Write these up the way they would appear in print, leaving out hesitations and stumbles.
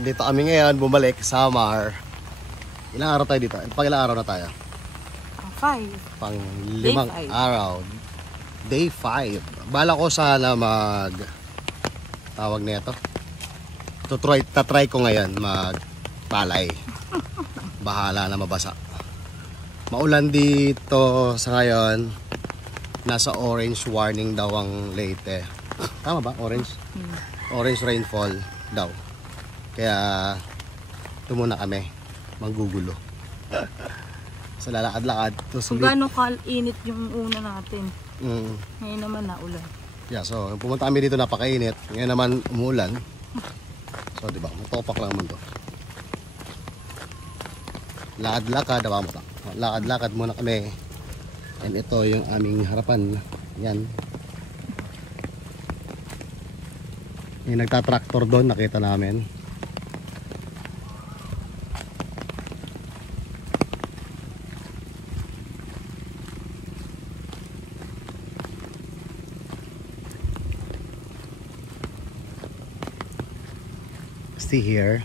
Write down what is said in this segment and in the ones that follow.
Dito kami ngayon, bumalik sa Samar. Ilang araw tayo dito? Pang ilang araw na tayo? Pang 5. Pang 5 araw. Day 5. Bala ko sana mag tawag nito. Tatry ko ngayon magpalay. Bahala na mabasa. Maulan dito sa ngayon. Nasa orange warning daw ang Leyte. Tama ba? Orange? Orange rainfall daw. Kaya ito muna kami manggugulo. So lalakad-lakad. Kung gano'ng kainit yung una natin. Ngayon naman naulan. Yeah, so pumunta kami dito, napakainit. Ngayon naman umulan. So diba, matopak lang naman to. Lakad-lakad, lakad-lakad muna kami. And ito yung aming harapan. Yan. Yung nagtatraktor doon, nakita namin. See here.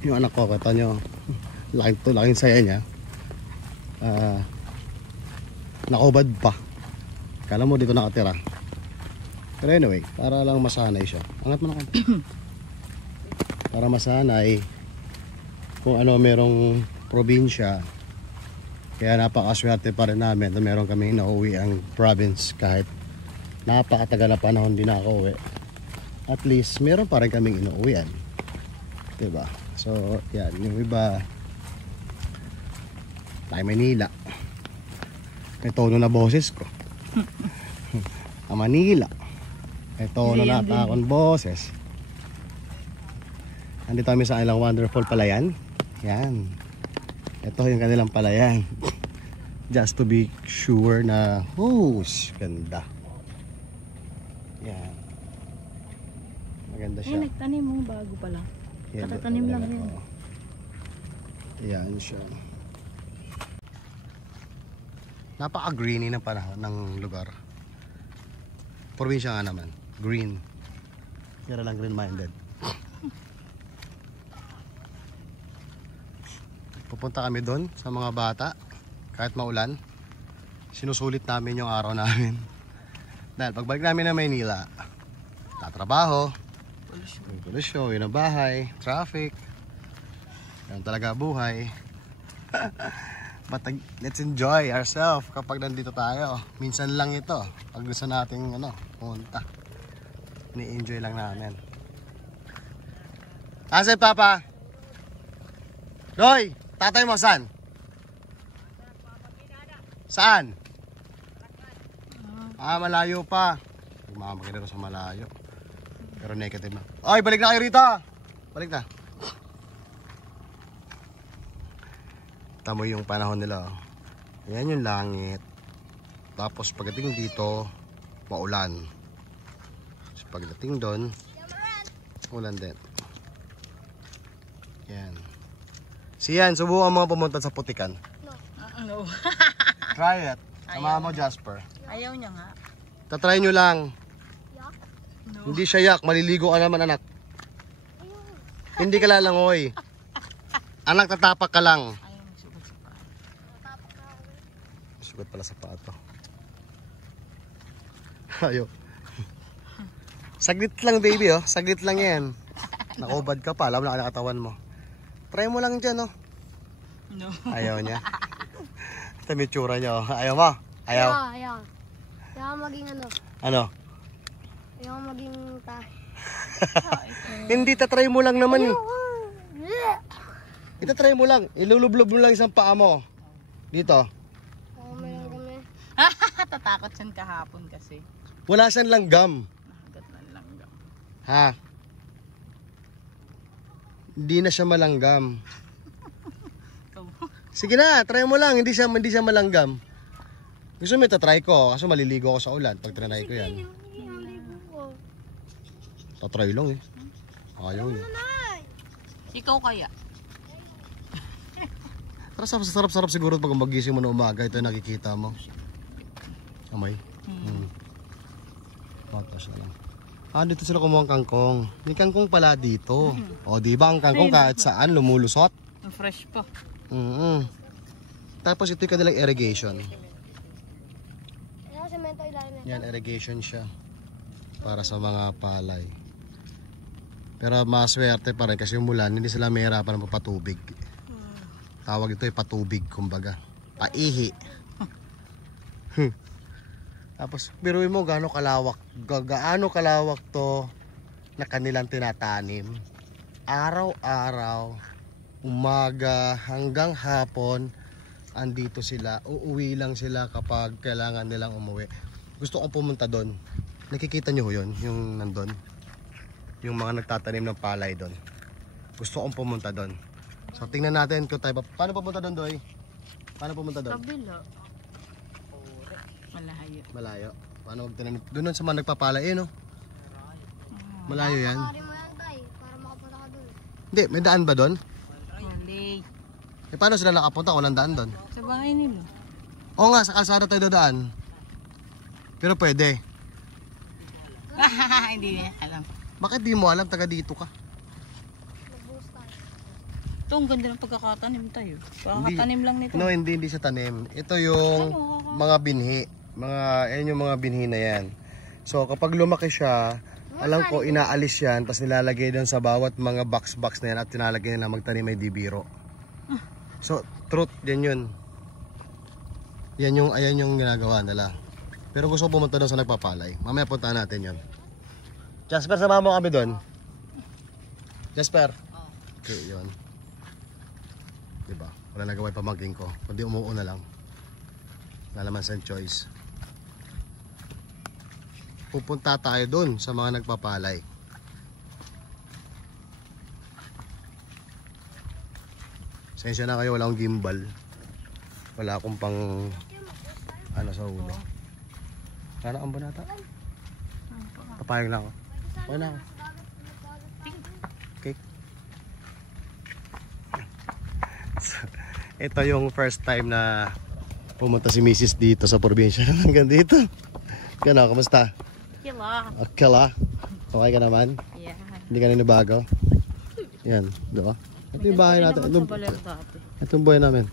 Yung anak ko, kata nyo, laking saya niya. Nakubad pa. Kala mo dito nakatira. Pero anyway, para lang masanay siya. Angat mo na konti. Para masanay kung ano merong probinsya. Kaya napakaswerte pa rin namin na meron kami nauwi ang province kahit napakatagal na panahon din na ako uwi. At least meron pa rin kaming inuuwian. Diba? So, yan. Yung iba tayo Manila. May tono na boses ko. Ang Manila. May tono na takon boses. Andito kami sa ilang wonderful palayan. Yan. Ito yung kanilang palayan. Just to be sure na ganda. Yan. Maganda siya. Eh, nagtanim mo bago pa lang. Katatanim lang yun. Yan siya. Napaka-greeny ng panahon ng lugar. Probinsya nga naman. Green. Kaya lang green-minded. Pupunta kami doon sa mga bata. Kahit maulan, sinusulit namin yung araw namin. Dahil pagbalik namin na Maynila, tatrabaho, polusyon, yun ang bahay, traffic. Yan talaga buhay. But let's enjoy ourselves kapag nandito tayo. Minsan lang ito. Pag gusto nating pumunta, ni-enjoy lang namin. Asa Papa? Doy, tatay mo saan? Saan? Malayo pa. Magmamakina rin sa malayo. Pero negative na. Oy, balik na kayo rito. Balik na. Tamo yung panahon nila. Yan yung langit. Tapos pagdating dito, maulan. So pagdating doon, ulan din. Yan. Siyan, subukan mga pumunta sa putikan. No. Try it. Sama mo, Jasper. Ayaw niya nga. Tatry nyo lang. No. Hindi siya yak. Maliligo ka naman, anak. Hindi ka lalangoy. Anak, tatapak ka lang. Sugat pala sapato. Ayo. Saglit lang, baby, oh. Saglit lang yan. Nakubad ka pa. Alam na katawan mo. Try mo lang dyan, oh. No. Ayaw niya. Ito may tsura niya, oh. Ayaw mo? Ayaw. Ayaw. Ayaw maging Ano? Ayaw maging Hindi, tatry mo lang naman. Itatry mo lang. Ilulublob mo lang isang paa mo. Dito. Tatakot siyan kahapon kasi. Wala siyang langgam. Nakagat ng langgam. Ha? Hindi na siya malanggam. Sige na, try mo lang. Hindi siya malanggam. Gusto mo itatry ko. Kaso maliligo ako sa ulan pag trinay ko yan. Tatry lang eh. Ayaw niya. Ikaw kaya? Sarap siguro pag magising mo na umaga. Ito yung nakikita mo. Amay. Potas na lang. Dito sila kumuha ng kangkong. May kangkong pala dito. O, di ba ang kangkong kahit saan lumulusot? Ang fresh pa. Tapos ito yung kanilang irrigation. Ayan, semento ilalim na. Yan, irrigation siya. Para sa mga palay. Pero maswerte pa rin kasi yung mulan, hindi sila mahirapan ng papatubig. Tawag ito ay patubig, kumbaga. Paihi. Tapos, biruin mo gaano kalawak to na kanilang tinatanim. Araw-araw, umaga hanggang hapon, andito sila. Uuwi lang sila kapag kailangan nilang umuwi. Gusto kong pumunta doon. Nakikita nyo yun, yung nandun. Yung mga nagtatanim ng palay doon. Gusto kong pumunta doon. So, tingnan natin kung tayo. Paano pumunta doon, Doy? Paano pumunta doon? Kabila. Malayo. Malayo. Paano magtinanim? Doon sa mga nagpapalay, no? Malayo yan. Pari mo yan, tay, para makapunta ka dun. Hindi, may daan ba doon? Hindi. Paano sila nakapunta? Walang daan doon. Sa bahay nila. Oo nga, sa kalsada tayo dadaan. Pero pwede. Hindi niya alam. Bakit di mo alam? Taga dito ka. Nag-boost tayo. Ito, ang ganda ng pagkakatanim tayo. Pagkakatanim lang nito. No, hindi sa tanim. Ito yung mga binhi. Ayan yung mga binhi na yan. So, kapag lumaki siya, alam ko, inaalis yan, tapos nilalagay doon sa bawat mga box na yan at tinalagay nila magtanim ay di biro. So, truth, yan yun. Ayan yung ginagawa nila. Pero gusto ko pumunta doon sa nagpapalay. Mamaya puntahan natin yun. Jasper, sama mo kami doon. Jasper. Okay, yun. Diba? Wala nagawa yung pamangking ko. Kundi umuuna lang. Wala naman sa choice. Pupunta tayo doon sa mga nagpapalay. Sensya na kayo, wala akong gimbal. Wala akong pang sa ulo. Sana ang banata. Papayag lang ako. Okay na ako. Okay. So, ito yung first time na pumunta si Mrs. dito sa probinsya. Hanggang dito. Kano, kamusta? Kila. Okay la. Okay ka naman? Yeah. Hindi ka ninibago? Yan, diba? Ito yung bahay natin. Ito yung buhay namin.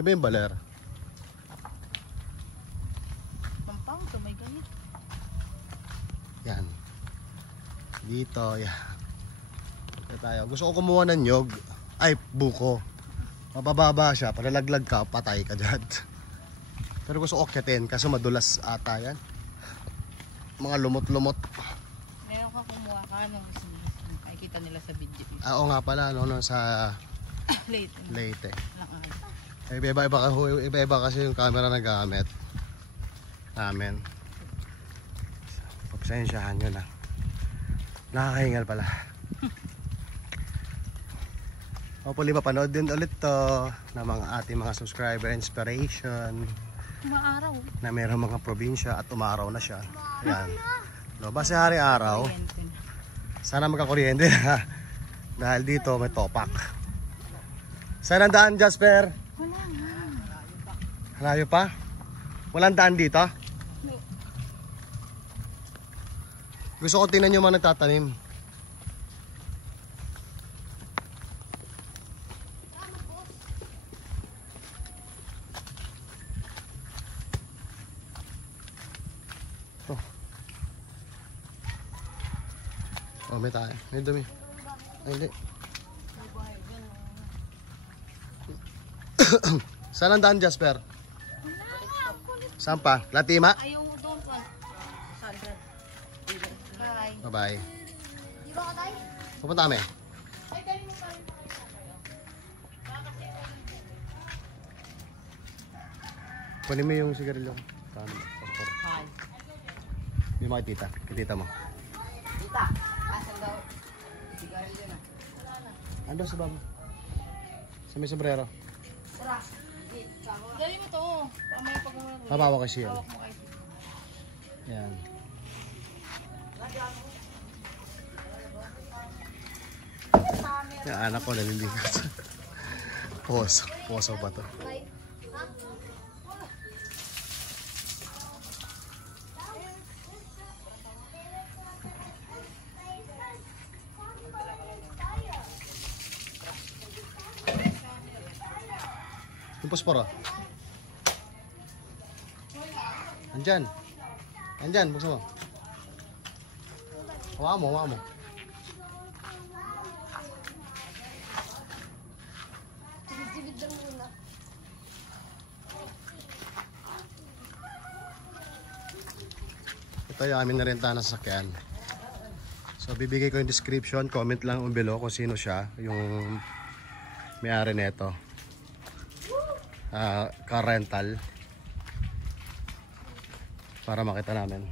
Iba yung baler. Pampang, ito may ganit. Yan. Dito, yan. Ito tayo. Gusto ko kumuha ng nyog. Ay, buko. Mabababa siya. Palalaglag ka, patay ka dyan. Pero gusto ko akyatin kasi madulas ata yan. Mga lumot-lumot. Meron ka kumuha ka nung nakikita nila sa video. Oo nga pala, no, sa Late. Leyte. Iba-iba kasi yung camera na gamit namin. Pasensyahan nyo na. Nakakahingal pala. Hopefully mapanood din ulit to ng mga ating mga subscriber inspiration. Umaaraw. Na mayroong mga probinsya at umaraw na siya. Yan. No, base hari-araw. Sana magkakuryente na. Dahil dito may topak. Saan ang daan, Jasper? Wala nga. Malayo pa? Walang daan dito? Gusto ko tingnan yung mga nagtatanim. Oh, may tayo. May dumi. Ay, hindi. Saan ang daan, Jasper? Saan pa? Latima? Ayaw mo doon pa. Sandra. Bye. Bye-bye. Di ba ka tayo? Pupunta kami. Kunin mo yung sigarilyo. Hi. Hindi mo kay tita. Kay tita mo. Tita, asan daw? Sigarilyo na. Ando sa baba. Sa may sombrero. Tara. Dali mo to. Pamaya pag mo. Papawa kasi yun. Hawak mo kayo. Yan. Yung anak ko naliligat. Poso ba to? Tay. Ha? posporo. Andyan. Andyan, buksan mo. Hawa mo, hawa mo. Sibid-sibid lang muna. Ito yung aming narentahan na sasakyan. So bibigay ko yung description, comment lang below kung sino siya, yung may-ari nito. Car rental. Para makita namin.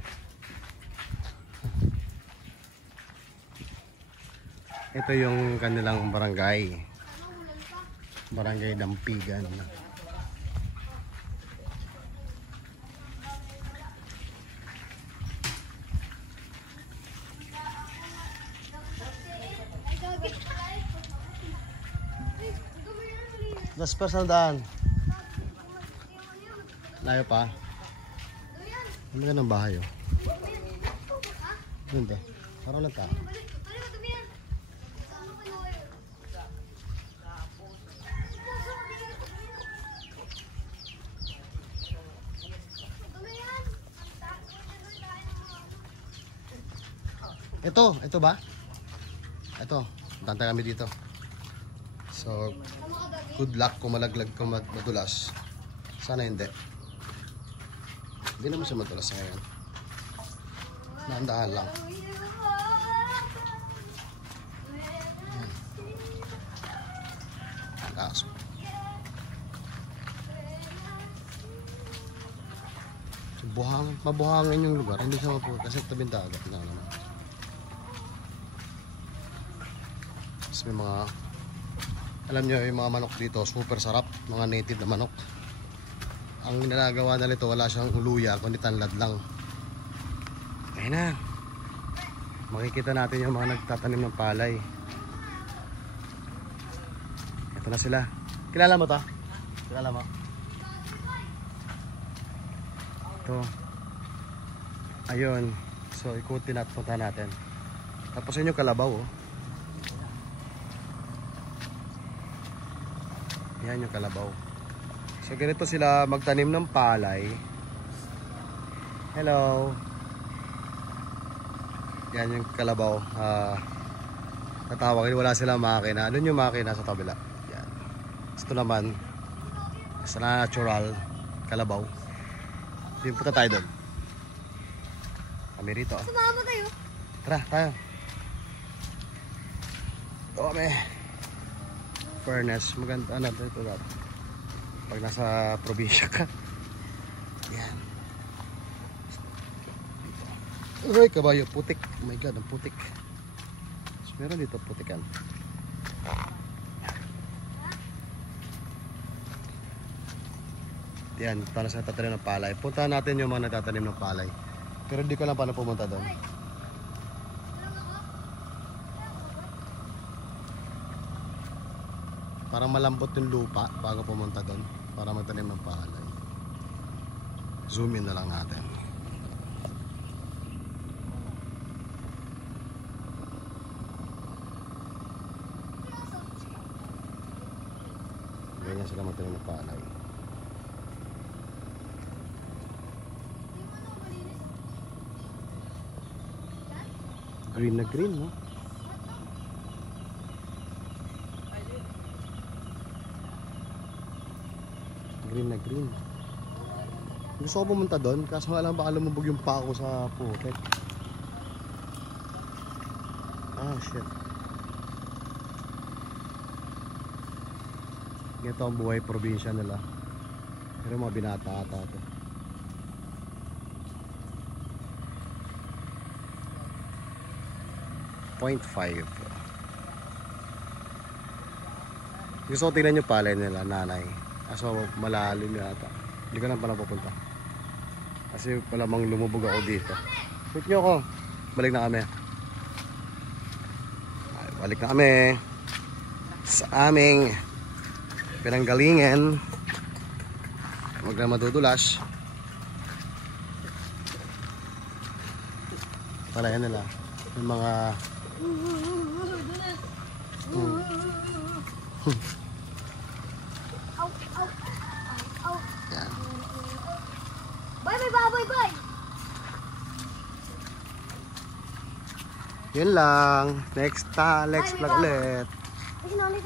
Ito yung kanilang barangay. Barangay Dampigan. Das personal daan. Layo pa. Ang ganda ng bahay oh. Ganda. Parang lang ta. Ito ba? Ito, tantay kami dito. So, good luck kung malaglag kung madulas. Sana hindi. Hindi naman siya madulas ngayon. Naandaan lang. Kaso. So, mabuhangin yung lugar. Hindi siya mabuhangin kasi tabing dagat na naman. May mga, alam nyo yung mga manok dito super sarap, mga native na manok. Ang ginagawa na nito wala siyang uluya kundi tanlad lang. Ayun na, makikita natin yung mga nagtatanim ng palay. Ito na sila. Kilala mo to? Kilala mo? Ito. Ayun, so ikutin at punta natin. Tapos yun yung kalabaw oh. Yan yung kalabaw. So ganito sila magtanim ng palay. Hello. Yan yung kalabaw. Tatawagin, wala silang makina. Doon yung makina sa tabila. Yan. Ito naman sa natural kalabaw. Yung punta tayo doon. Kami rito. Sumama tayo. Tara, tayo. O kami. Furnace, maganda ano ito dati. Pag nasa probinsya ka. Yan. Uy, kabayo, putik. Oh my god, ang putik. So, meron dito putikan. Yan, para sa tatanim ng palay. Puntahan natin yung mga nagtatanim ng palay. Pero hindi ko lang paano pumunta doon. Parang malambot yung lupa bago pumunta doon para magtanim ng palay. Zoom in na lang natin. Ganyan sila magtanim ng palay. Green na green, no? Green na green. Gusto ko pumunta doon kaso nga lang baka lumubog yung paa ko sa putek. Ah shit. Ito ang buhay probinsya nila. Pero mga binata ata ito. .5. Gusto ko tingnan yung palay nila, nanay. Kaso malalim yata. Hindi ko lang pala pupunta. Kasi palamang lumubog ako dito. Wait nyo ako. Balik na kami. Ay, balik na kami. Sa aming pinanggalingan. Huwag na madudulas. Palayan nila. Yung mga Yun lang. Next vlog ulit. Ay, sinali